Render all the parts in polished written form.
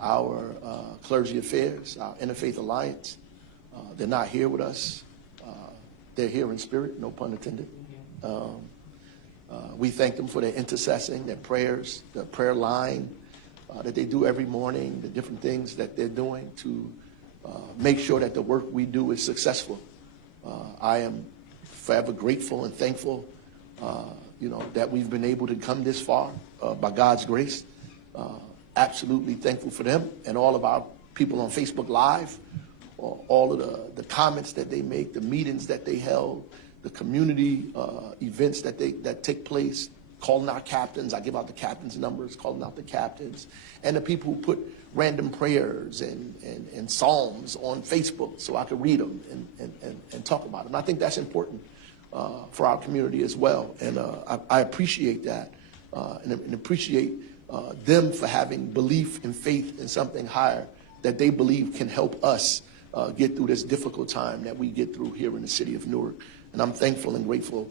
our clergy affairs, our Interfaith Alliance. They're not here with us. They're here in spirit, no pun intended. We thank them for their intercessing, their prayers, the prayer line that they do every morning, the different things that they're doing to make sure that the work we do is successful. I am forever grateful and thankful, that we've been able to come this far by God's grace. Absolutely thankful for them and all of our people on Facebook Live, all of the comments that they make, the meetings that they held, the community events that take place, calling our captains. I give out the captains' numbers, calling out the captains, and the people who put random prayers and psalms on Facebook so I could read them and talk about them. I think that's important for our community as well, and I appreciate that and appreciate them for having belief and faith in something higher that they believe can help us get through this difficult time that we get through here in the city of Newark. And I'm thankful and grateful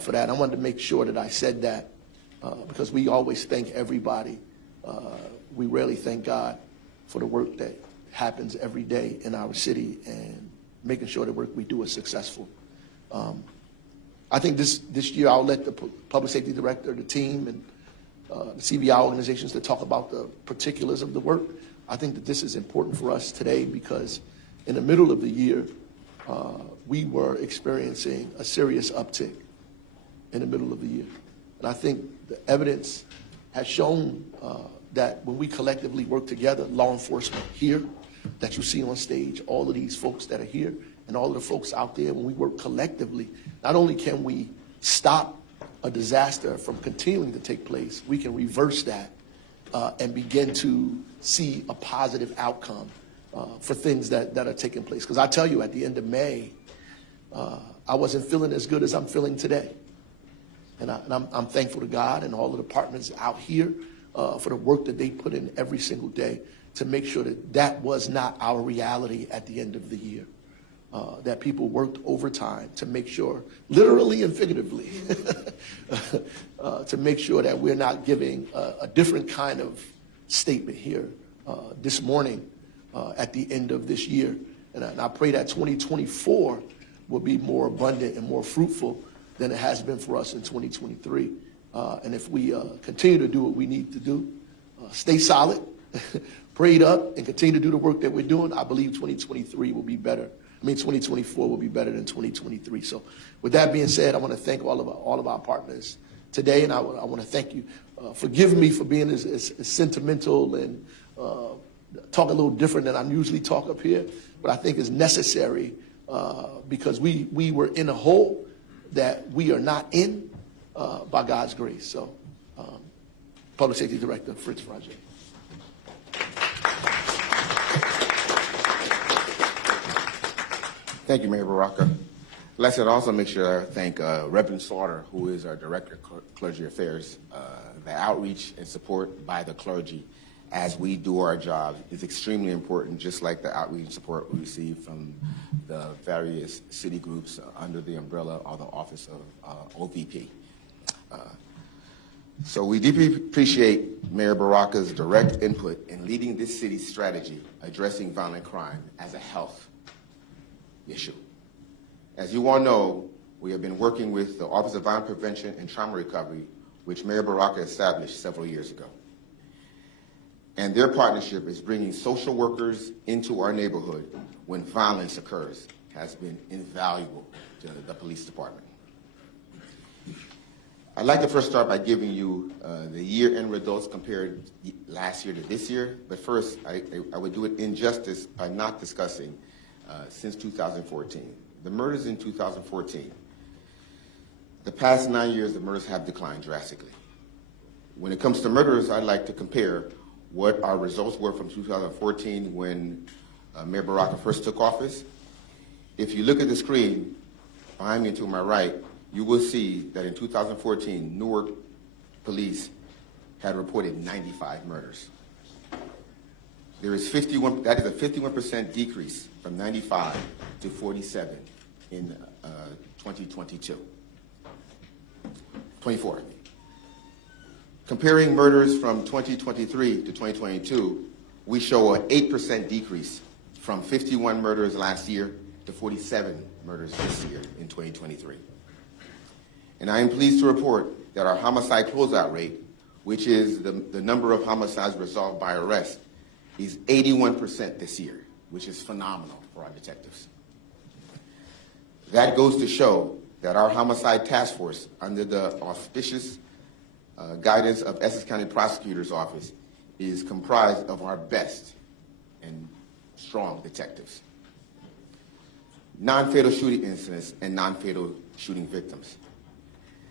for that. I wanted to make sure that I said that because we always thank everybody. We rarely thank God for the work that happens every day in our city and making sure the work we do is successful. I think this year I'll let the public safety director, the team, and the CBI organizations to talk about the particulars of the work. I think that this is important for us today because in the middle of the year, we were experiencing a serious uptick in the middle of the year. And I think the evidence has shown that when we collectively work together, law enforcement here, that you see on stage, all of these folks that are here, and all of the folks out there, when we work collectively, not only can we stop a disaster from continuing to take place, we can reverse that and begin to see a positive outcome for things that are taking place. Because I tell you, at the end of May, I wasn't feeling as good as I'm feeling today. And I'm thankful to God and all of the partners out here for the work that they put in every single day to make sure that that was not our reality at the end of the year. That people worked overtime to make sure, literally and figuratively, to make sure that we're not giving a different kind of statement here this morning at the end of this year. And I pray that 2024 will be more abundant and more fruitful than it has been for us in 2023. And if we continue to do what we need to do, stay solid, prayed up, and continue to do the work that we're doing, I believe 2023 will be better. 2024 will be better than 2023. So with that being said, I want to thank all of our partners today, and I want to thank you. Forgive me for being as sentimental and talk a little different than I usually talk up here, but I think it's necessary because we were in a hole that we are not in by God's grace. So, Public Safety Director Fritz Raj. Thank you, Mayor Baraka. Let's also make sure I thank Reverend Slaughter, who is our Director of Clergy Affairs. The outreach and support by the clergy as we do our job is extremely important, just like the outreach and support we receive from the various city groups under the umbrella of the Office of OVP. So we deeply appreciate Mayor Baraka's direct input in leading this city's strategy addressing violent crime as a health issue. As you all know, we have been working with the Office of Violence Prevention and Trauma Recovery, which Mayor Baraka established several years ago. And their partnership is bringing social workers into our neighborhood when violence occurs has been invaluable to the police department. I'd like to first start by giving you the year-end results compared last year to this year, but first I would do it injustice by not discussing since 2014. The murders in 2014, the past 9 years, the murders have declined drastically. When it comes to murders, I'd like to compare what our results were from 2014 when Mayor Baraka first took office. If you look at the screen behind me to my right, you will see that in 2014, Newark police had reported 95 murders. That is a 51% decrease from 95 to 47 in 24. Comparing murders from 2023 to 2022, we show an 8% decrease from 51 murders last year to 47 murders this year in 2023. And I am pleased to report that our homicide closeout rate, which is the number of homicides resolved by arrest, is 81% this year, which is phenomenal for our detectives. That goes to show that our homicide task force, under the auspicious guidance of Essex County Prosecutor's Office, is comprised of our best and strong detectives. Non-fatal shooting incidents and non-fatal shooting victims.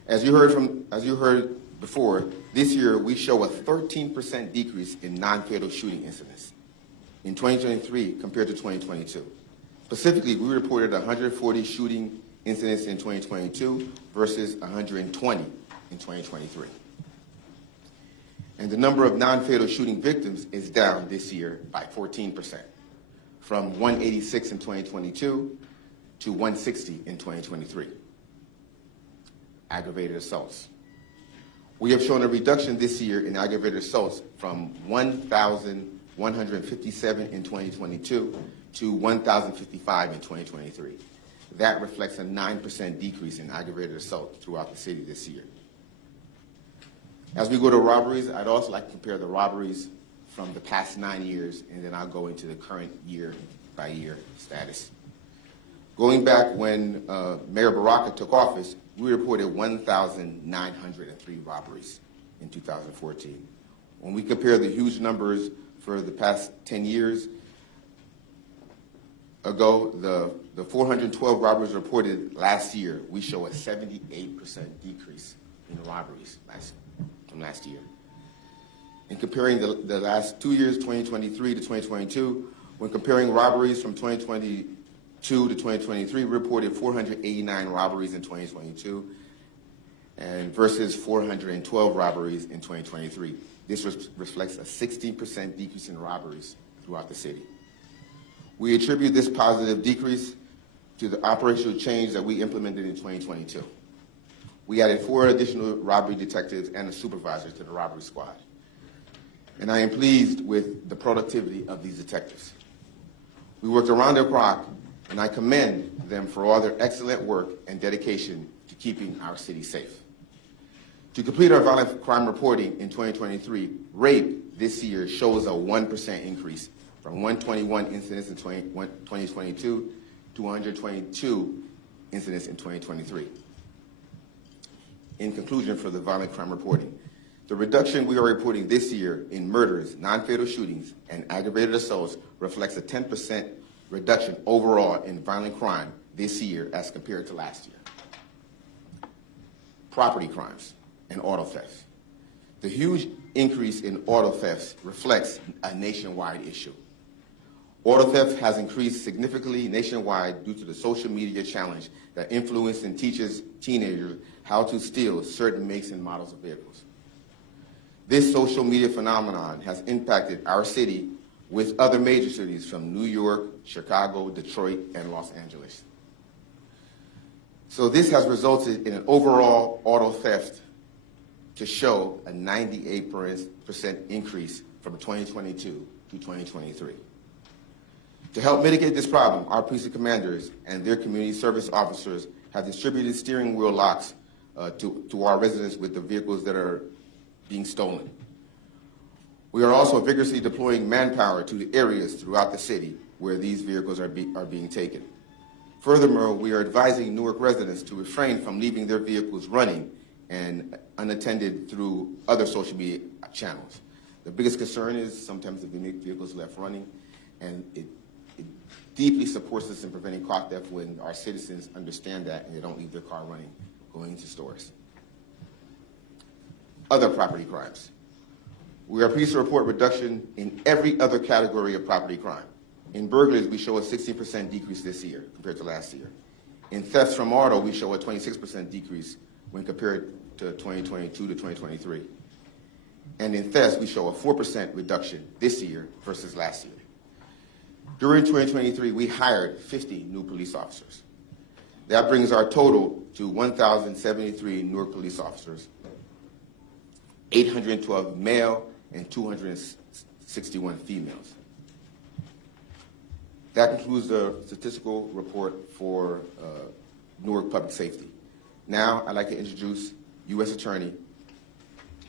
As you heard before, this year we show a 13% decrease in non-fatal shooting incidents in 2023 compared to 2022. Specifically, we reported 140 shooting incidents in 2022 versus 120 in 2023. And the number of non-fatal shooting victims is down this year by 14%, from 186 in 2022 to 160 in 2023. Aggravated assaults. We have shown a reduction this year in aggravated assaults from 1,157 in 2022 to 1,055 in 2023. That reflects a 9% decrease in aggravated assault throughout the city this year. As we go to robberies, I'd also like to compare the robberies from the past 9 years, and then I'll go into the current year-by-year status. Going back when Mayor Baraka took office, we reported 1,903 robberies in 2014. When we compare the huge numbers for the past 10 years ago, the 412 robberies reported last year, we show a 78% decrease in robberies from last year. In comparing the last 2 years, 2023 to 2022, when comparing robberies from 2022 to 2023, we reported 489 robberies in 2022 and versus 412 robberies in 2023. This reflects a 16% decrease in robberies throughout the city. We attribute this positive decrease to the operational change that we implemented in 2022. We added 4 additional robbery detectives and a supervisor to the robbery squad. And I am pleased with the productivity of these detectives. We worked around the clock, and I commend them for all their excellent work and dedication to keeping our city safe. To complete our violent crime reporting in 2023, rape this year shows a 1% increase from 121 incidents in 2022 to 122 incidents in 2023. In conclusion, for the violent crime reporting, the reduction we are reporting this year in murders, non-fatal shootings, and aggravated assaults reflects a 10% reduction overall in violent crime this year as compared to last year. Property crimes and auto thefts. The huge increase in auto thefts reflects a nationwide issue. Auto theft has increased significantly nationwide due to the social media challenge that influenced and teaches teenagers how to steal certain makes and models of vehicles. This social media phenomenon has impacted our city with other major cities from New York, Chicago, Detroit, and Los Angeles. So this has resulted in an overall auto theft to show a 98% increase from 2022 to 2023. To help mitigate this problem, our precinct commanders and their community service officers have distributed steering wheel locks to our residents with the vehicles that are being stolen. We are also vigorously deploying manpower to the areas throughout the city where these vehicles are being taken. Furthermore, we are advising Newark residents to refrain from leaving their vehicles running and unattended through other social media channels. The biggest concern is sometimes the vehicles left running, and it deeply supports us in preventing car theft when our citizens understand that and they don't leave their car running going into stores. Other property crimes. We are pleased to report reduction in every other category of property crime. In burglaries, we show a 16% decrease this year compared to last year. In thefts from auto, we show a 26% decrease when compared to 2022 to 2023. And in thefts, we show a 4% reduction this year versus last year. During 2023, we hired 50 new police officers. That brings our total to 1,073 Newark police officers, 812 male and 206 61 females. That concludes the statistical report for Newark Public Safety. Now, I'd like to introduce U.S. Attorney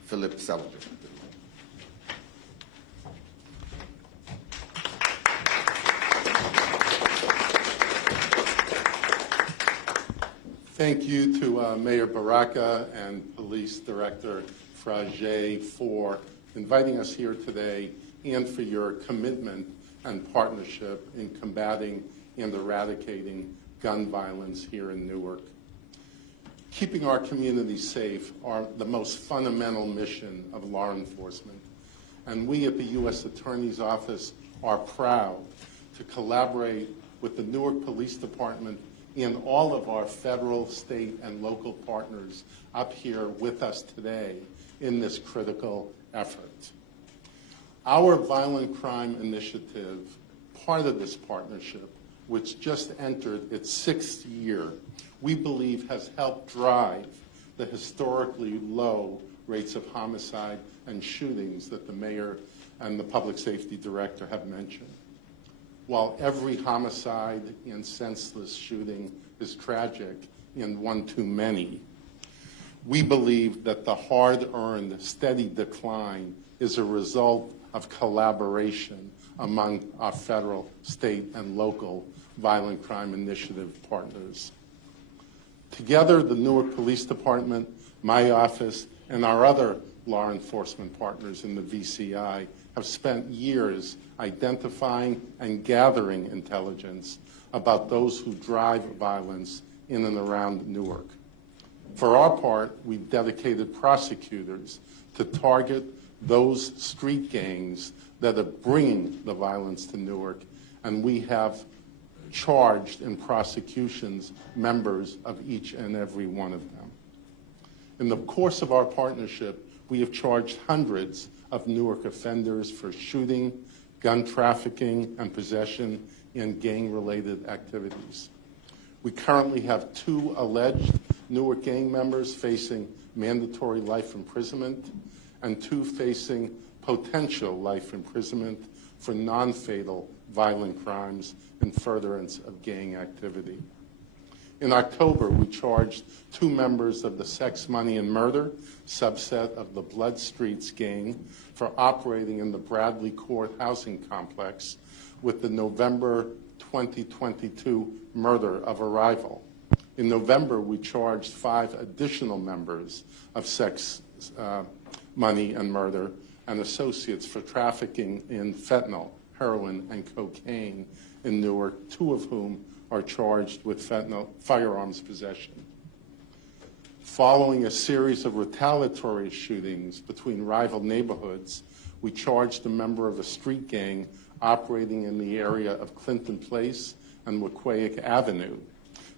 Philip Selinger. Thank you to Mayor Baraka and Police Director Fritz Raj for inviting us here today and for your commitment and partnership in combating and eradicating gun violence here in Newark. Keeping our community safe are the most fundamental mission of law enforcement, and we at the U.S. Attorney's Office are proud to collaborate with the Newark Police Department and all of our federal, state, and local partners up here with us today in this critical effort. Our violent crime initiative, part of this partnership, which just entered its 6th year, we believe has helped drive the historically low rates of homicide and shootings that the mayor and the public safety director have mentioned. While every homicide and senseless shooting is tragic and one too many, we believe that the hard-earned, steady decline is a result of collaboration among our federal, state, and local violent crime initiative partners. Together, the Newark Police Department, my office, and our other law enforcement partners in the VCI have spent years identifying and gathering intelligence about those who drive violence in and around Newark. For our part, we've dedicated prosecutors to target those street gangs that are bringing the violence to Newark, and we have charged in prosecutions members of each and every one of them. In the course of our partnership, we have charged hundreds of Newark offenders for shooting, gun trafficking, and possession in gang-related activities. We currently have 2 alleged Newark gang members facing mandatory life imprisonment and 2 facing potential life imprisonment for non-fatal violent crimes in furtherance of gang activity. In October, we charged 2 members of the Sex, Money, and Murder subset of the Blood Streets gang for operating in the Bradley Court housing complex with the November 2022 murder of a rival. In November, we charged 5 additional members of Sex, Money, and Murder and associates for trafficking in fentanyl, heroin, and cocaine in Newark, 2 of whom are charged with fentanyl firearms possession. Following a series of retaliatory shootings between rival neighborhoods, we charged a member of a street gang operating in the area of Clinton Place and Wequahic Avenue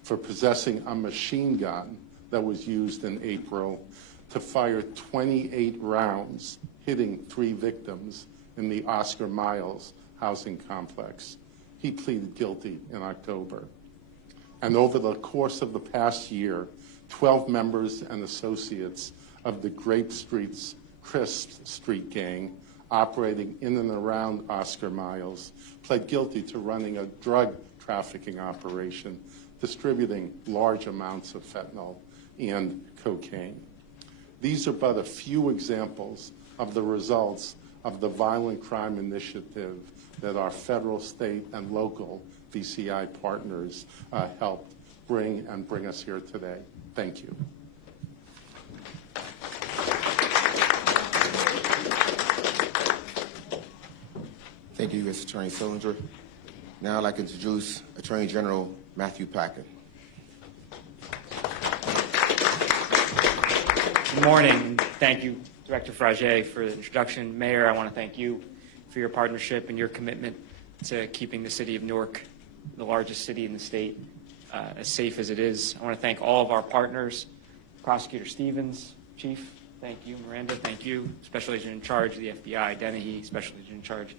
for possessing a machine gun that was used in April to fire 28 rounds, hitting 3 victims in the Oscar Miles housing complex. He pleaded guilty in October. And over the course of the past year, 12 members and associates of the Grape Street's Crisp Street gang operating in and around Oscar Miles pled guilty to running a drug trafficking operation, distributing large amounts of fentanyl and cocaine. These are but a few examples of the results of the violent crime initiative that our federal, state, and local VCI partners helped bring us here today. Thank you. Thank you, U.S. Attorney Selinger. Now I'd like to introduce Attorney General Matthew Packard. Good morning. Thank you, Director Fritz Raj, for the introduction. Mayor, I want to thank you for your partnership and your commitment to keeping the city of Newark, the largest city in the state, as safe as it is. I want to thank all of our partners, Prosecutor Stevens, Chief, thank you. Miranda, thank you. Special Agent in Charge of the FBI, Dennehy, Special Agent in Charge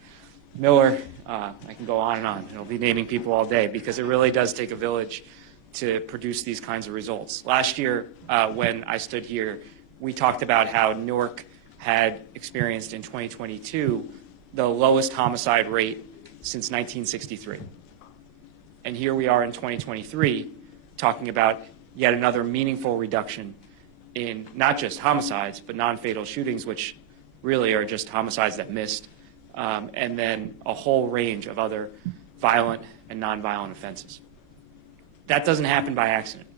Miller. I can go on and on. I'll be naming people all day because it really does take a village to produce these kinds of results. Last year, when I stood here, we talked about how Newark had experienced in 2022 the lowest homicide rate since 1963. And here we are in 2023 talking about yet another meaningful reduction in not just homicides, but non-fatal shootings, which really are just homicides that missed, and then a whole range of other violent and non-violent offenses. That doesn't happen by accident.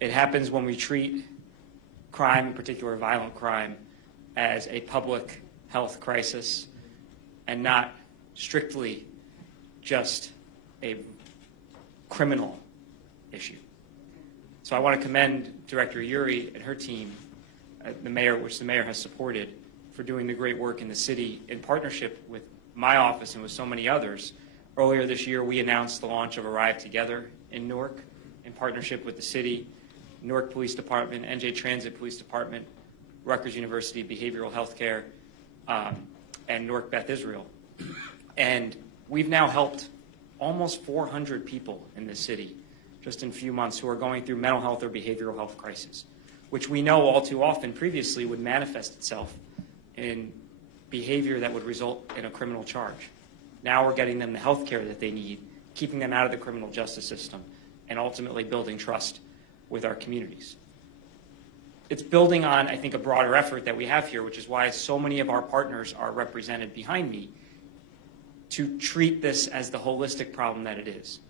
It happens when we treat crime, in particular violent crime, as a public health crisis and not strictly just a criminal issue. So I want to commend Director Yuri and her team, the mayor, which the mayor has supported, for doing the great work in the city in partnership with my office and with so many others. Earlier this year, we announced the launch of Arrive Together in Newark in partnership with the city, Newark Police Department, NJ Transit Police Department, Rutgers University Behavioral Health Care, and Newark Beth Israel. And we've now helped almost 400 people in this city just in a few months who are going through mental health or behavioral health crisis, which we know all too often previously would manifest itself in behavior that would result in a criminal charge. Now we're getting them the health care that they need, keeping them out of the criminal justice system, and ultimately building trust with our communities. It's building on, I think, a broader effort that we have here, which is why so many of our partners are represented behind me, to treat this as the holistic problem that it is.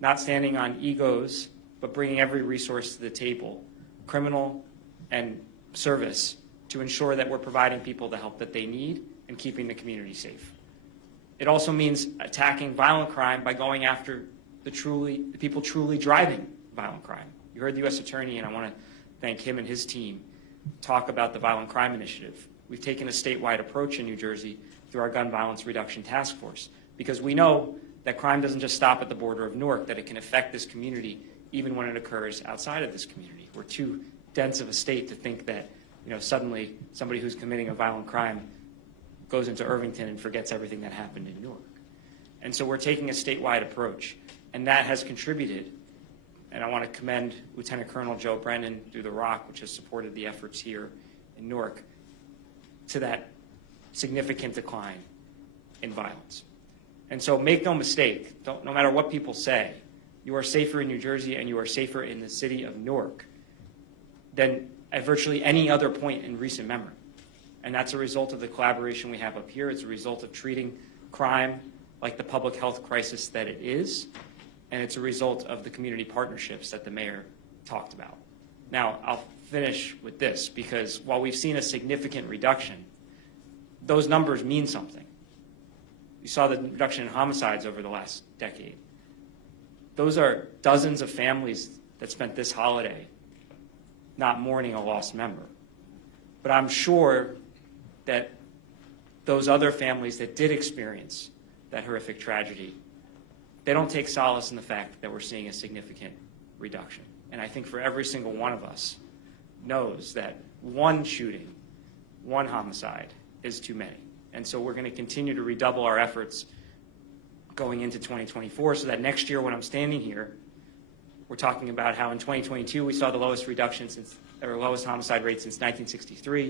Not standing on egos, but bringing every resource to the table, criminal and service, to ensure that we're providing people the help that they need and keeping the community safe. It also means attacking violent crime by going after the people truly driving violent crime. You heard the U.S. Attorney, and I want to thank him and his team, talk about the Violent Crime Initiative. We've taken a statewide approach in New Jersey through our Gun Violence Reduction Task Force, because we know that crime doesn't just stop at the border of Newark, that it can affect this community even when it occurs outside of this community. We're too dense of a state to think that, suddenly somebody who's committing a violent crime goes into Irvington and forgets everything that happened in Newark. And so we're taking a statewide approach, and that has contributed. And I want to commend Lieutenant Colonel Joe Brennan through the ROC, which has supported the efforts here in Newark, to that significant decline in violence. And so make no mistake, no matter what people say, you are safer in New Jersey and you are safer in the city of Newark than at virtually any other point in recent memory. And that's a result of the collaboration we have up here. It's a result of treating crime like the public health crisis that it is. And it's a result of the community partnerships that the mayor talked about. Now, I'll finish with this, because while we've seen a significant reduction, those numbers mean something. You saw the reduction in homicides over the last decade. Those are dozens of families that spent this holiday not mourning a lost member. But I'm sure that those other families that did experience that horrific tragedy, they don't take solace in the fact that we're seeing a significant reduction. And I think for every single one of us knows that one shooting, one homicide is too many. And so we're going to continue to redouble our efforts going into 2024, so that next year when I'm standing here, we're talking about how in 2022 we saw the lowest lowest homicide rate since 1963.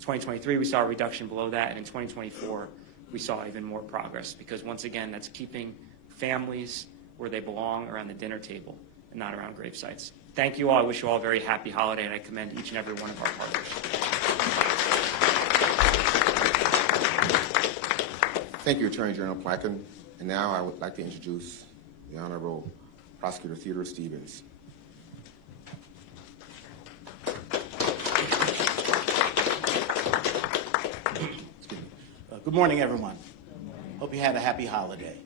2023 we saw a reduction below that, and in 2024 we saw even more progress, because once again that's keeping families where they belong, around the dinner table and not around grave sites. Thank you all. I wish you all a very happy holiday, and I commend each and every one of our partners. Thank you, Attorney General Placken. And now I would like to introduce the Honorable Prosecutor Theodore Stevens. Good morning, everyone. Hope you had a happy holiday.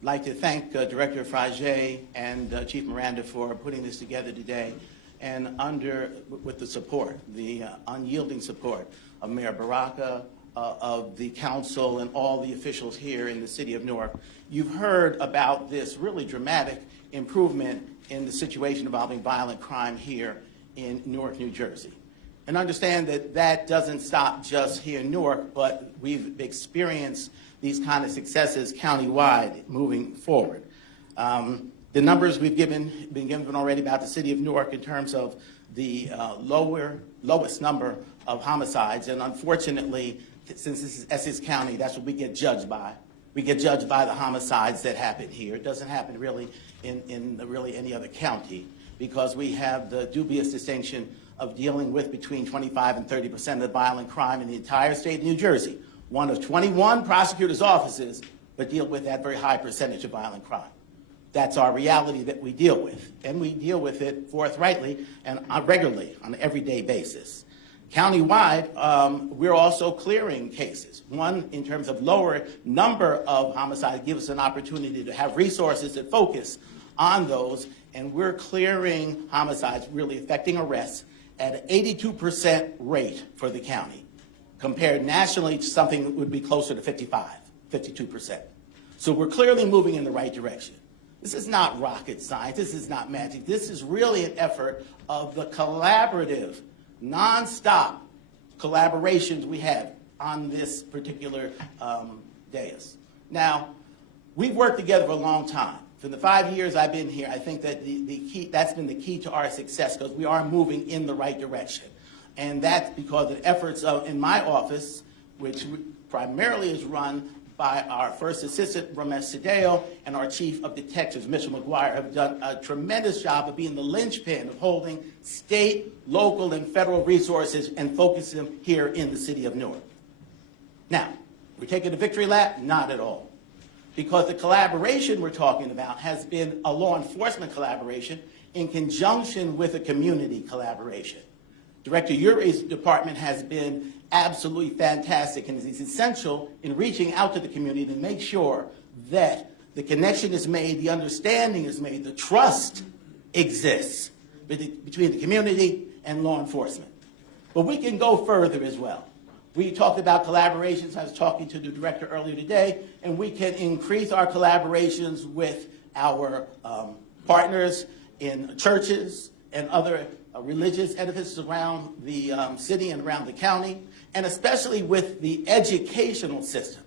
I'd like to thank Director Frage and Chief Miranda for putting this together today, and with the support, the unyielding support of Mayor Baraka, of the council, and all the officials here in the city of Newark. You've heard about this really dramatic improvement in the situation involving violent crime here in Newark, New Jersey. And understand that that doesn't stop just here in Newark, but we've experienced these kind of successes countywide moving forward. The numbers we've been given already about the city of Newark in terms of the lowest number of homicides, and unfortunately since this is Essex County, that's what we get judged by. We get judged by the homicides that happen here. It doesn't happen really in really any other county, because we have the dubious distinction of dealing with between 25 and 30% of violent crime in the entire state of New Jersey. One of 21 prosecutors' offices, but deal with that very high percentage of violent crime. That's our reality that we deal with, and we deal with it forthrightly and regularly on an everyday basis. Countywide, we're also clearing cases. One, in terms of lower number of homicides, gives us an opportunity to have resources that focus on those, and we're clearing homicides, really affecting arrests, at an 82% rate for the county, compared nationally to something that would be closer to 52%. So we're clearly moving in the right direction. This is not rocket science. This is not magic. This is really an effort of the collaborative, nonstop collaborations we have on this particular dais. Now, we've worked together for a long time. For the 5 years I've been here, I think that that's been the key to our success, because we are moving in the right direction. And that's because of the efforts in my office, which primarily is run by our first assistant, Ramesh Sideo, and our chief of detectives, Mitchell McGuire, have done a tremendous job of being the linchpin of holding state, local, and federal resources and focusing them here in the city of Newark. Now, we're taking a victory lap? Not at all. Because the collaboration we're talking about has been a law enforcement collaboration in conjunction with a community collaboration. Director Uri's department has been absolutely fantastic, and is essential in reaching out to the community to make sure that the connection is made, the understanding is made, the trust exists between the community and law enforcement. But we can go further as well. We talked about collaborations. I was talking to the director earlier today, and we can increase our collaborations with our partners in churches and other religious edifices around the city and around the county, and especially with the educational system.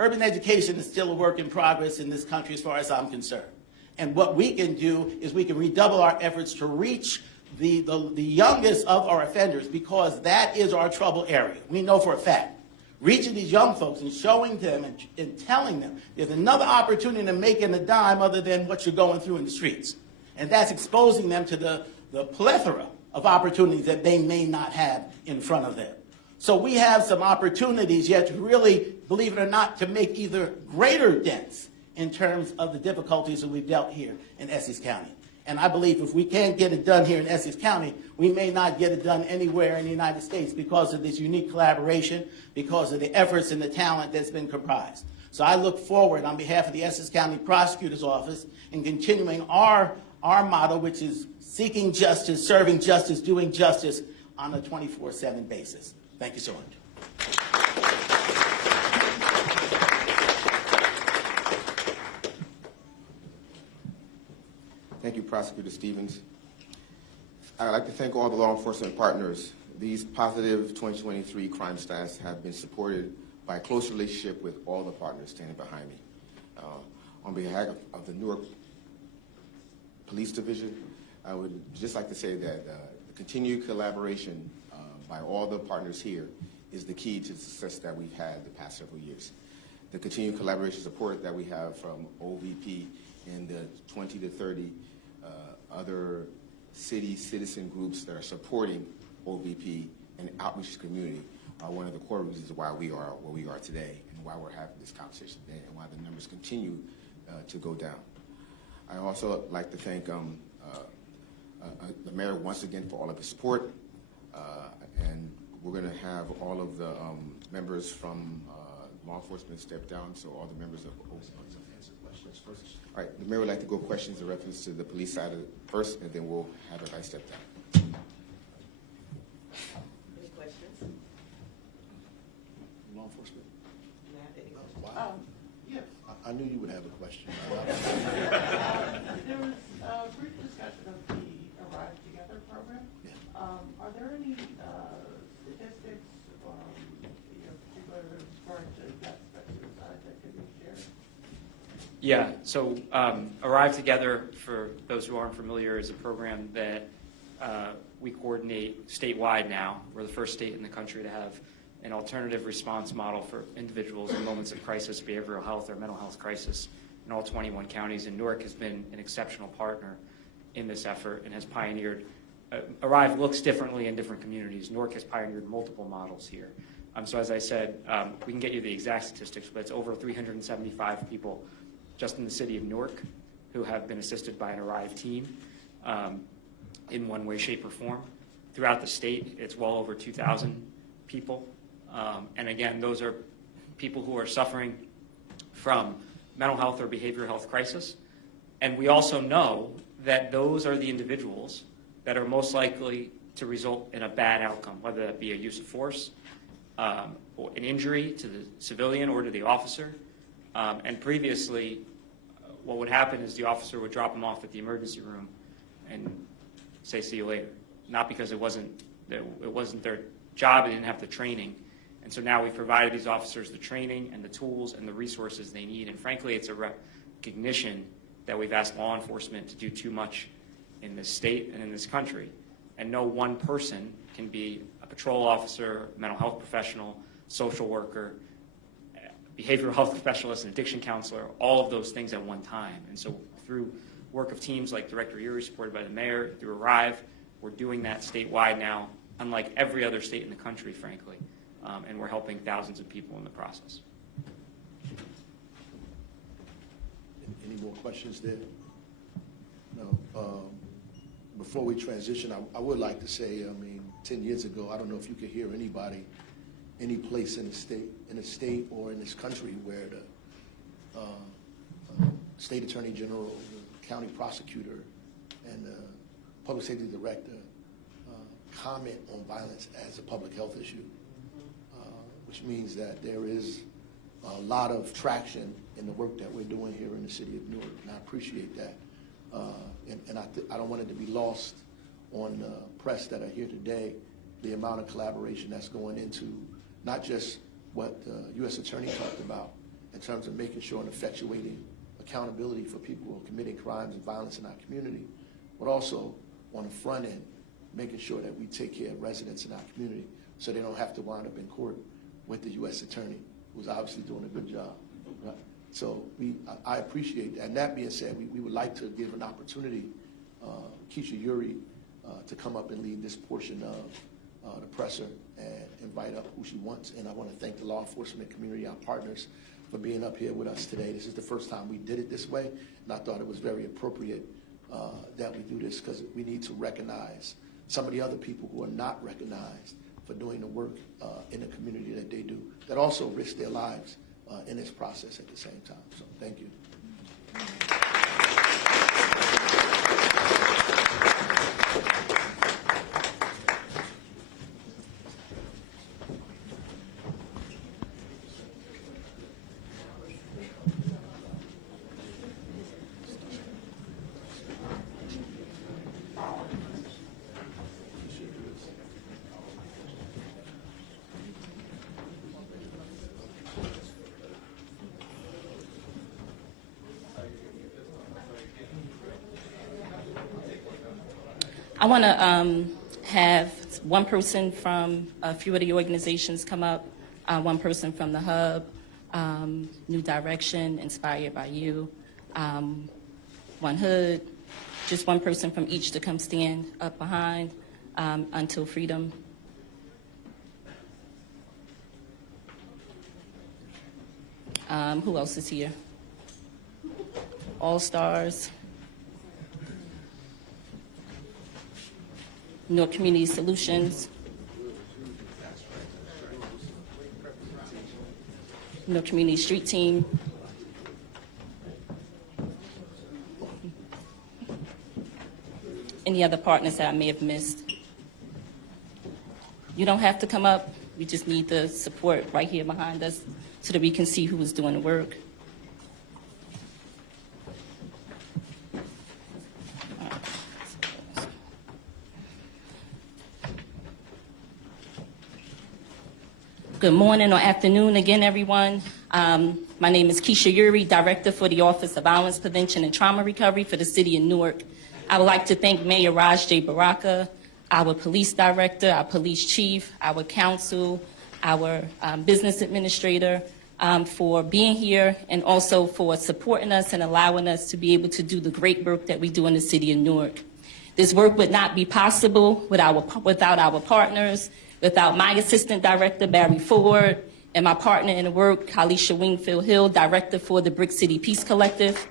Urban education is still a work in progress in this country as far as I'm concerned. And what we can do is we can redouble our efforts to reach the youngest of our offenders, because that is our trouble area. We know for a fact. Reaching these young folks and showing them and telling them there's another opportunity to make a dime other than what you're going through in the streets. And that's exposing them to the plethora of opportunities that they may not have in front of them. So we have some opportunities yet to really, believe it or not, to make either greater dents in terms of the difficulties that we've dealt here in Essex County. And I believe if we can't get it done here in Essex County, we may not get it done anywhere in the United States, because of this unique collaboration, because of the efforts and the talent that's been comprised. So I look forward on behalf of the Essex County Prosecutor's Office in continuing our motto, which is seeking justice, serving justice, doing justice on a 24/7 basis. Thank you so much. Thank you, Prosecutor Stevens. I'd like to thank all the law enforcement partners. These positive 2023 crime stats have been supported by a close relationship with all the partners standing behind me. On behalf of the Newark Police Division, I would just like to say that the continued collaboration by all the partners here is the key to the success that we've had the past several years. The continued collaboration support that we have from OVP and the 20 to 30 other citizen groups that are supporting OVP and outreach to the community are one of the core reasons why we are where we are today, and why we're having this conversation today, and why the numbers continue to go down. I also like to thank the mayor once again for all of his support, and we're going to have all of the members from law enforcement step down, so all the members of questions first. All right, the mayor would like to go questions in reference to the police side first, and then we'll have everybody step down. Any questions? Law enforcement. Do you have any questions? Wow. Yes. I knew you would have a question. There was a brief discussion of the Arrive Together program. Yeah. Are there any statistics, particularly referring to deaths by suicide that could be shared? Yeah, so Arrive Together, for those who aren't familiar, is a program that we coordinate statewide now. We're the first state in the country to have an alternative response model for individuals in moments of crisis, behavioral health or mental health crisis in all 21 counties. And Newark has been an exceptional partner in this effort and has pioneered. Arrive looks differently in different communities. Newark has pioneered multiple models here. So as I said, we can get you the exact statistics, but it's over 375 people just in the city of Newark who have been assisted by an Arrive team in one way, shape, or form. Throughout the state, it's well over 2,000 people. And again, those are people who are suffering from mental health or behavioral health crisis. And we also know that those are the individuals that are most likely to result in a bad outcome, whether that be a use of force, or an injury to the civilian or to the officer. And previously, what would happen is the officer would drop them off at the emergency room and say, see you later. Not because it wasn't their job, they didn't have the training. And so now we've provided these officers the training and the tools and the resources they need. And frankly, it's a recognition that we've asked law enforcement to do too much in this state and in this country. And no one person can be a patrol officer, mental health professional, social worker, behavioral health specialist, and addiction counselor, all of those things at one time. And so through work of teams like Director Uri, supported by the mayor, through Arrive, we're doing that statewide now, unlike every other state in the country, frankly. And we're helping thousands of people in the process. Any more questions there? No. Before we transition, I would like to say, 10 years ago, I don't know if you could hear anybody, any place in the state or in this country where the state attorney general, the county prosecutor, and the public safety director comment on violence as a public health issue, which means that there is a lot of traction in the work that we're doing here in the city of Newark, and I appreciate that. And I don't want it to be lost on the press that are here today, the amount of collaboration that's going into not just what the U.S. Attorney talked about in terms of making sure and effectuating accountability for people who are committing crimes and violence in our community, but also on the front end, making sure that we take care of residents in our community so they don't have to wind up in court with the U.S. Attorney, who's obviously doing a good job. Right? So I appreciate that. And that being said, we would like to give an opportunity, Keisha Uri, to come up and lead this portion of the presser and invite up who she wants. And I want to thank the law enforcement community, our partners, for being up here with us today. This is the first time we did it this way, and I thought it was very appropriate that we do this because we need to recognize some of the other people who are not recognized for doing the work in the community that they do, that also risk their lives in this process at the same time. So thank you. I want to have one person from a few of the organizations come up, one person from the Hub, New Direction, Inspired by You, One Hood, just one person from each to come stand up behind Until Freedom. Who else is here? All Stars. Newark Community Solutions, Newark Community Street Team, any other partners that I may have missed. You don't have to come up, we just need the support right here behind us so that we can see who is doing the work. Good morning or afternoon again, everyone. My name is Keisha Uri, Director for the Office of Violence Prevention and Trauma Recovery for the City of Newark. I would like to thank Mayor Raj J. Baraka, our Police Director, our Police Chief, our Council, our business administrator, for being here and also for supporting us and allowing us to be able to do the great work that we do in the city of Newark. This work would not be possible without our partners, without my assistant director, Barry Ford, and my partner in the work, Kalisha Wingfield Hill, director for the Brick City Peace Collective.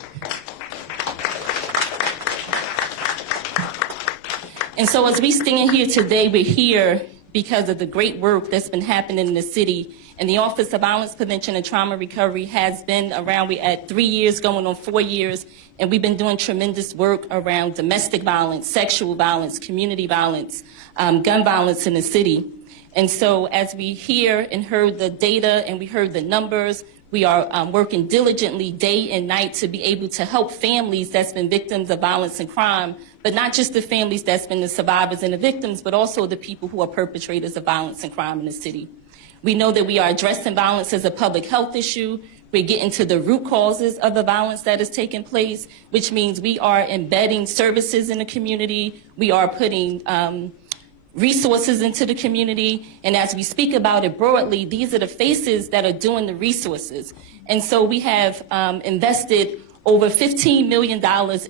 And so as we stand here today, we're here because of the great work that's been happening in the city. And the Office of Violence Prevention and Trauma Recovery has been around. We're at 3 years, going on 4 years, and we've been doing tremendous work around domestic violence, sexual violence, community violence, gun violence in the city. And so as we hear and heard the data and we heard the numbers, we are working diligently day and night to be able to help families that's been victims of violence and crime, but not just the families that's been the survivors and the victims, but also the people who are perpetrators of violence and crime in the city. We know that we are addressing violence as a public health issue. We're getting to the root causes of the violence that is taking place, which means we are embedding services in the community. We are putting resources into the community. And as we speak about it broadly, these are the faces that are doing the resources. And so we have invested over $15 million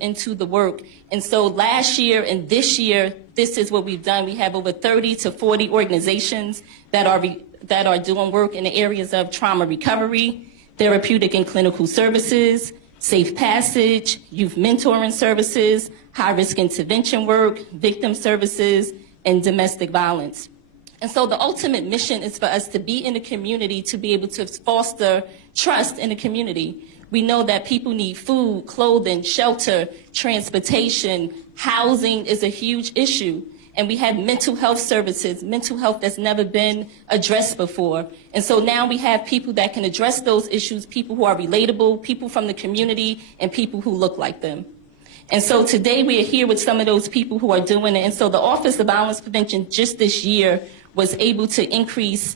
into the work. And so last year and this year, this is what we've done. We have over 30 to 40 organizations that are doing work in the areas of trauma recovery, therapeutic and clinical services, safe passage, youth mentoring services, high-risk intervention work, victim services, and domestic violence. And so the ultimate mission is for us to be in the community, to be able to foster trust in the community. We know that people need food, clothing, shelter, transportation, housing is a huge issue. And we have mental health services, mental health that's never been addressed before. And so now we have people that can address those issues, people who are relatable, people from the community, and people who look like them. And so today we are here with some of those people who are doing it. And so the Office of Violence Prevention just this year was able to increase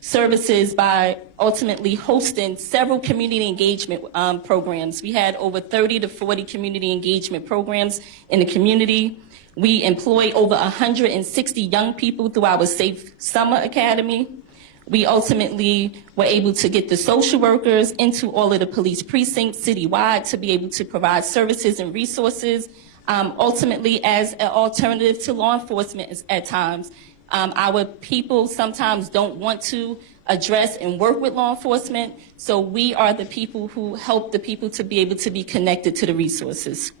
services by ultimately hosting several community engagement programs. We had over 30 to 40 community engagement programs in the community. We employ over 160 young people through our Safe Summer Academy. We ultimately were able to get the social workers into all of the police precincts citywide to be able to provide services and resources, ultimately as an alternative to law enforcement at times. Our people sometimes don't want to address and work with law enforcement, so we are the people who help the people to be able to be connected to the resources.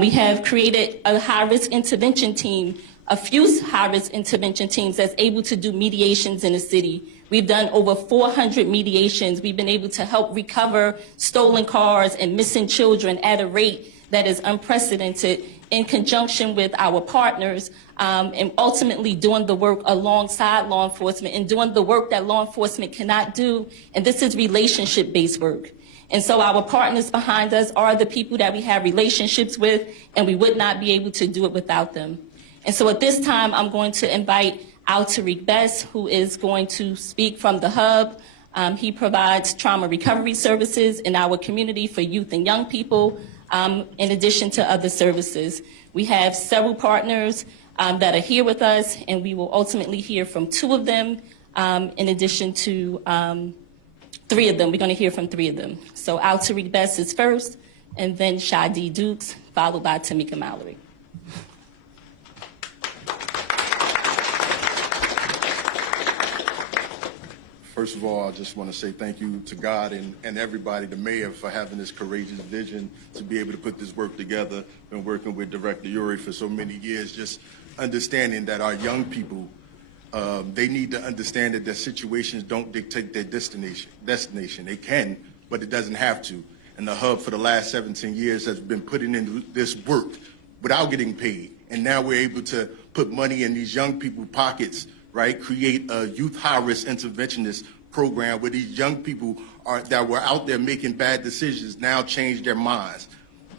We have created a high-risk intervention team, a few high-risk intervention teams that's able to do mediations in the city. We've done over 400 mediations. We've been able to help recover stolen cars and missing children at a rate that is unprecedented in conjunction with our partners, and ultimately doing the work alongside law enforcement and doing the work that law enforcement cannot do. And this is relationship-based work. And so our partners behind us are the people that we have relationships with, and we would not be able to do it without them. And so at this time, I'm going to invite Al Tariq Best, who is going to speak from the Hub. He provides trauma recovery services in our community for youth and young people, in addition to other services. We have several partners that are here with us, and we will ultimately hear from 2 of them, in addition to 3 of them. We're going to hear from 3 of them. So Al Tariq Best is first, and then Shadi Dukes, followed by Tamika Mallory. First of all, I just want to say thank you to God and everybody, the mayor, for having this courageous vision to be able to put this work together. Been working with Director Uri for so many years, just understanding that our young people, they need to understand that their situations don't dictate their destination. They can, but it doesn't have to. And the Hub for the last 17 years has been putting into this work without getting paid. And now we're able to put money in these young people's pockets, right? Create a youth high-risk interventionist program where these young people that were out there making bad decisions now change their minds.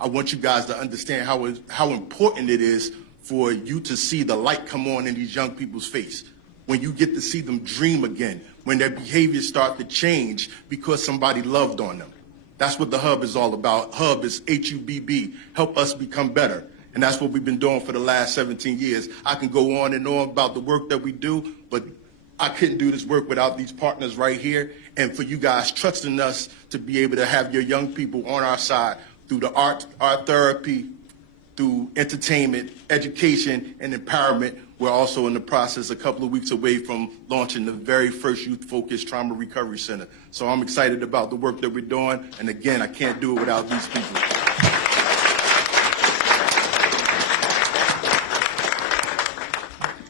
I want you guys to understand how important it is for you to see the light come on in these young people's face. When you get to see them dream again, when their behaviors start to change because somebody loved on them. That's what the Hub is all about. Hub is HUBB, help us become better. And that's what we've been doing for the last 17 years. I can go on and on about the work that we do, but I couldn't do this work without these partners right here, and for you guys trusting us to be able to have your young people on our side through the art therapy, through entertainment, education, and empowerment. We're also in the process, a couple of weeks away from launching the very first youth-focused trauma recovery center. So I'm excited about the work that we're doing, and again, I can't do it without these people.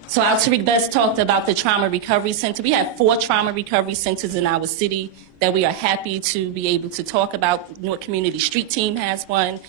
So our Tariq Best talked about the Trauma Recovery Center. We have 4 trauma recovery centers in our city that we are happy to be able to talk about. Newark Community Street Team has one,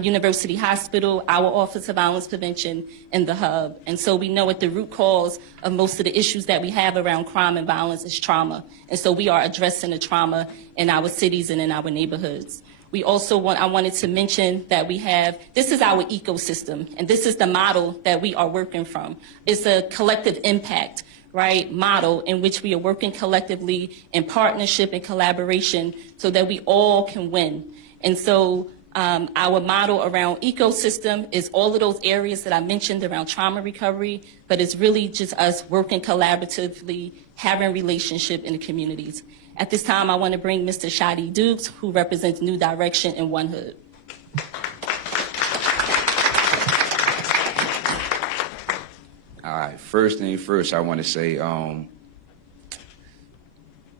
University Hospital, our Office of Violence Prevention, and the Hub. And so we know at the root cause of most of the issues that we have around crime and violence is trauma. And so we are addressing the trauma in our cities and in our neighborhoods. We also I wanted to mention that this is our ecosystem, and this is the model that we are working from. It's a collective impact, right, model in which we are working collectively in partnership and collaboration so that we all can win. And so our model around ecosystem is all of those areas that I mentioned around trauma recovery, but it's really just us working collaboratively, having relationship in the communities. At this time, I want to bring Mr. Shadi Dukes, who represents New Direction in One Hood. All right, first thing first, I want to say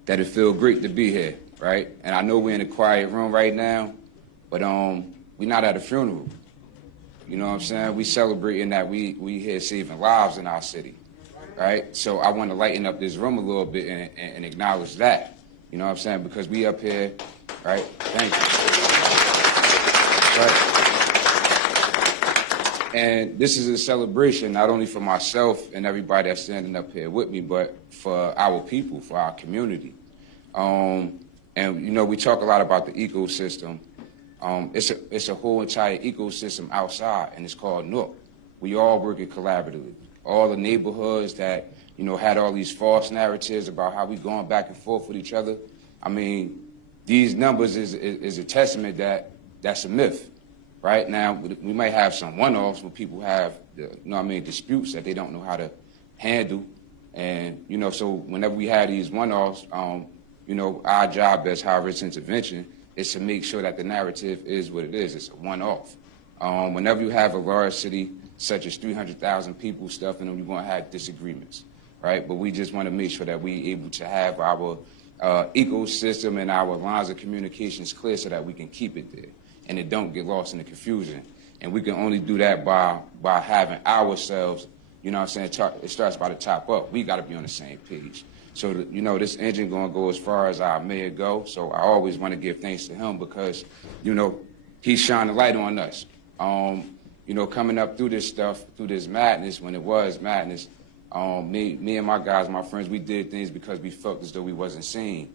that it feels great to be here, right? And I know we're in a quiet room right now, but we're not at a funeral. You know what I'm saying? We celebrating that we here saving lives in our city, right? So I want to lighten up this room a little bit and acknowledge that. You know what I'm saying? Because we up here, right? Thank you. Right. And this is a celebration not only for myself and everybody that's standing up here with me, but for our people, for our community. And you know, we talk a lot about the ecosystem. It's a whole entire ecosystem outside, and it's called Newark. We all working collaboratively. All the neighborhoods that, you know, had all these false narratives about how we going back and forth with each other. I mean, these numbers is a testament that that's a myth, right? Now, we might have some one-offs when people have, disputes that they don't know how to handle. And, you know, so whenever we have these one-offs, you know, our job as high risk intervention is to make sure that the narrative is what it is. It's a one-off. Whenever you have a large city such as 300,000 people stuff, and you're going to have disagreements, right? But we just want to make sure that we're able to have our ecosystem and our lines of communications clear so that we can keep it there and it don't get lost in the confusion. And we can only do that by having ourselves, you know what I'm saying, it starts by the top up. We got to be on the same page. So, you know, this engine going to go as far as our mayor go. So I always want to give thanks to him because, you know, he's shining a light on us. You know, coming up through this stuff, through this madness, when it was madness, me and my guys, my friends, we did things because we felt as though we wasn't seen.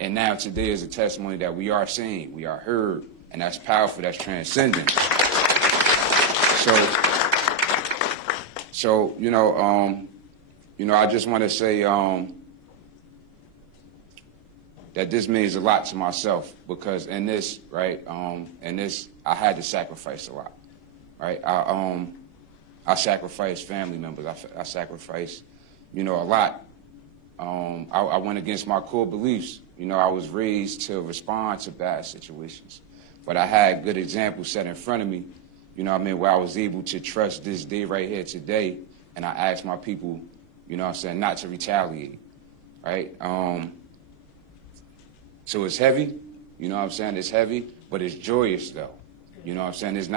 And now today is a testimony that we are seen, we are heard, and that's powerful, that's transcendent. So you know, I just want to say that this means a lot to myself because in this, right, I had to sacrifice a lot, right? I sacrificed family members. I sacrificed, you know, a lot. I went against my core beliefs. You know, I was raised to respond to bad situations, but I had good examples set in front of me, you know what I mean, where I was able to trust this day right here today, and I asked my people, you know what I'm saying, not to retaliate, right? So it's heavy, you know what I'm saying, it's heavy, but it's joyous though. You know what I'm saying? There's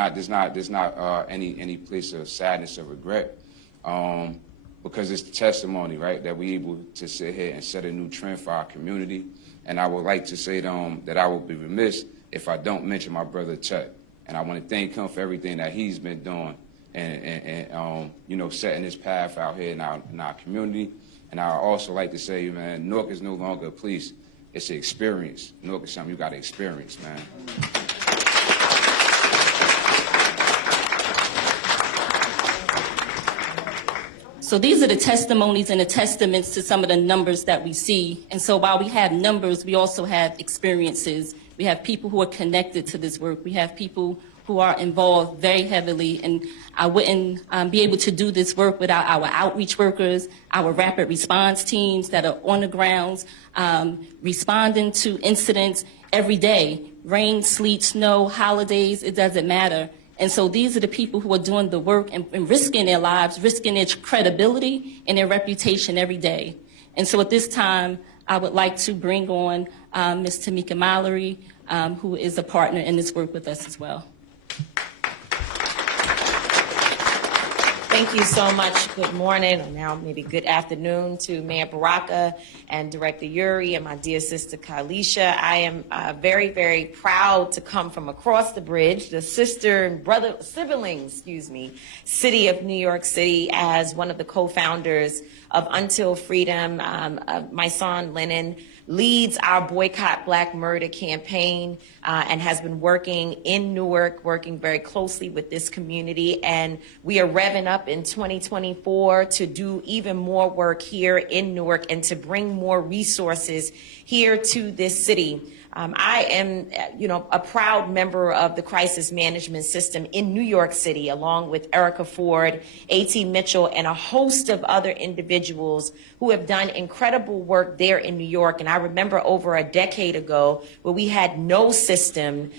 not any place of sadness or regret, because it's the testimony, right, that we're able to sit here and set a new trend for our community. And I would like to say that I would be remiss if I don't mention my brother Chet. And I want to thank him for everything that he's been doing and you know, setting his path out here in our community. And I also like to say, man, Newark is no longer a place; it's an experience. Newark is something you got to experience, man. So these are the testimonies and the testaments to some of the numbers that we see. And so while we have numbers, we also have experiences. We have people who are connected to this work. We have people who are involved very heavily, and I wouldn't be able to do this work without our outreach workers, our rapid response teams that are on the grounds, responding to incidents every day, rain, sleet, snow, holidays, it doesn't matter. And so these are the people who are doing the work and risking their lives, risking their credibility and their reputation every day. And so at this time, I would like to bring on Ms. Tamika Mallory, who is a partner in this work with us as well. Thank you so much. Good morning, or now maybe good afternoon, to Mayor Baraka and Director Uri and my dear sister Kalisha. I am very, very proud to come from across the bridge, the siblings, City of New York City, as one of the co-founders of Until Freedom. My son, Lennon, leads our Boycott Black Murder campaign and has been working in Newark, working very closely with this community. And we are revving up in 2024 to do even more work here in Newark and to bring more resources here to this city. I am, a proud member of the crisis management system in New York City, along with Erica Ford, A.T. Mitchell, and a host of other individuals who have done incredible work there in New York. And I remember over a decade ago where we had no system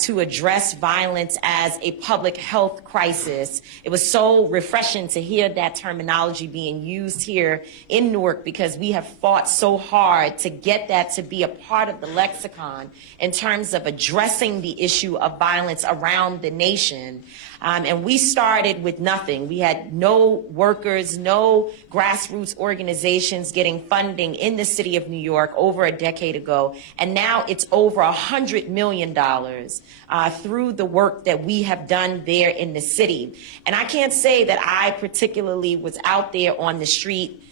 to address violence as a public health crisis. It was so refreshing to hear that terminology being used here in Newark, because we have fought so hard to get that to be a part of the lexicon in terms of addressing the issue of violence around the nation. And we started with nothing. We had no workers, no grassroots organizations getting funding in the city of New York over a decade ago. And now it's over $100 million through the work that we have done there in the city. And I can't say that I particularly was out there on the street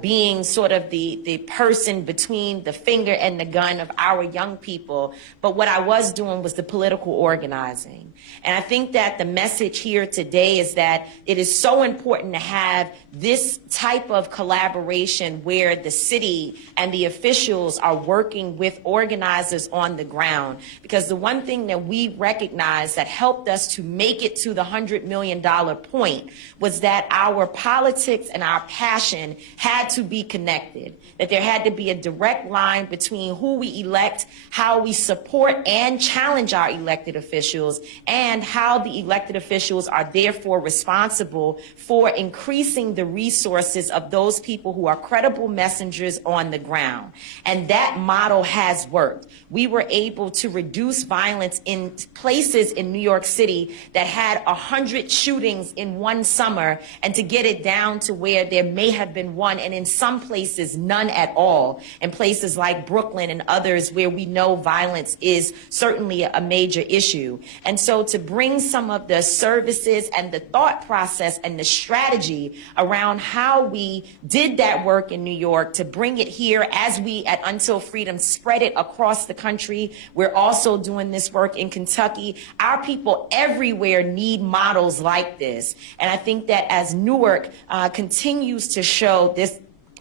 being sort of the person between the finger and the gun of our young people. But what I was doing was the political organizing. And I think that the message here today is that it is so important to have this type of collaboration where the city and the officials are working with organizers on the ground. Because the one thing that we recognized that helped us to make it to the $100 million point was that our politics and our passion had to be connected, that there had to be a direct line between who we elect, how we support and challenge our elected officials, and how the elected officials are therefore responsible for increasing the resources of those people who are credible messengers on the ground. And that model has worked. We were able to reduce violence in places in New York City that had 100 shootings in one summer, and to get it down to where there may have been one, and in some places none at all, in places like Brooklyn and others where we know violence is certainly a major issue. And so to bring some of the services and the thought process and the strategy around how we did that work in New York, to bring it here as we at Until Freedom spread it across the country. We're also doing this work in Kentucky. Our people everywhere need models like this. And I think that as Newark continues to show this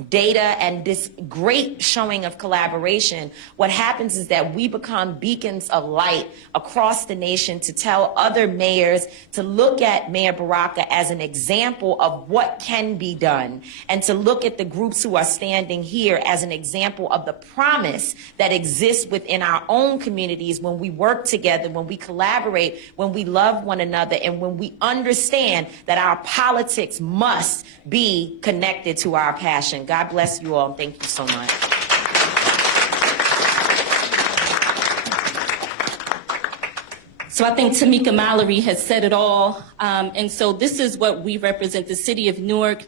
data and this great showing of collaboration, what happens is that we become beacons of light across the nation to tell other mayors to look at Mayor Baraka as an example of what can be done, and to look at the groups who are standing here as an example of the promise that exists within our own communities when we work together, when we collaborate, when we love one another, and when we understand that our politics must be connected to our passion. God bless you all, and thank you so much. So I think Tamika Mallory has said it all. And so this is what we represent. The city of Newark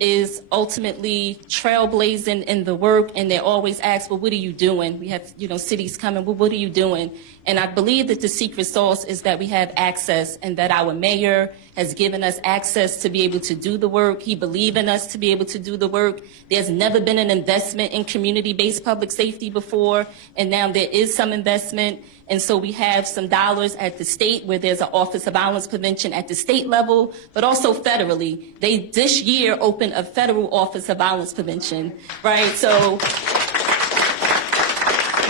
is ultimately trailblazing in the work, and they always ask, well, what are you doing? We have, cities coming, well, what are you doing? And I believe that the secret sauce is that we have access, and that our mayor has given us access to be able to do the work. He believes in us to be able to do the work. There's never been an investment in community-based public safety before, and now there is some investment. And so we have some dollars at the state where there's an Office of Violence Prevention at the state level, but also federally. They this year opened a federal Office of Violence Prevention, right? So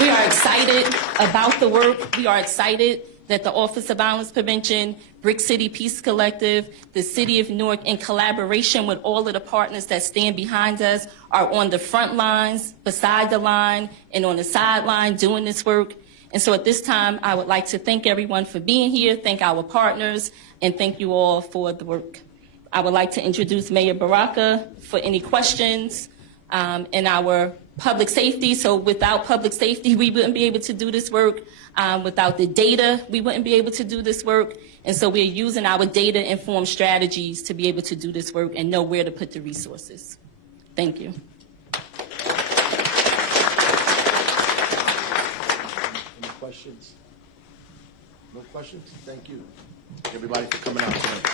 we are excited about the work. We are excited that the Office of Violence Prevention, Brick City Peace Collective, the City of Newark, in collaboration with all of the partners that stand behind us, are on the front lines, beside the line, and on the sideline doing this work. And so at this time, I would like to thank everyone for being here, thank our partners, and thank you all for the work. I would like to introduce Mayor Baraka for any questions in our public safety. So without public safety, we wouldn't be able to do this work. Without the data, we wouldn't be able to do this work. And so we're using our data-informed strategies to be able to do this work and know where to put the resources. Thank you. Any questions? No questions? Thank you, everybody, for coming out tonight.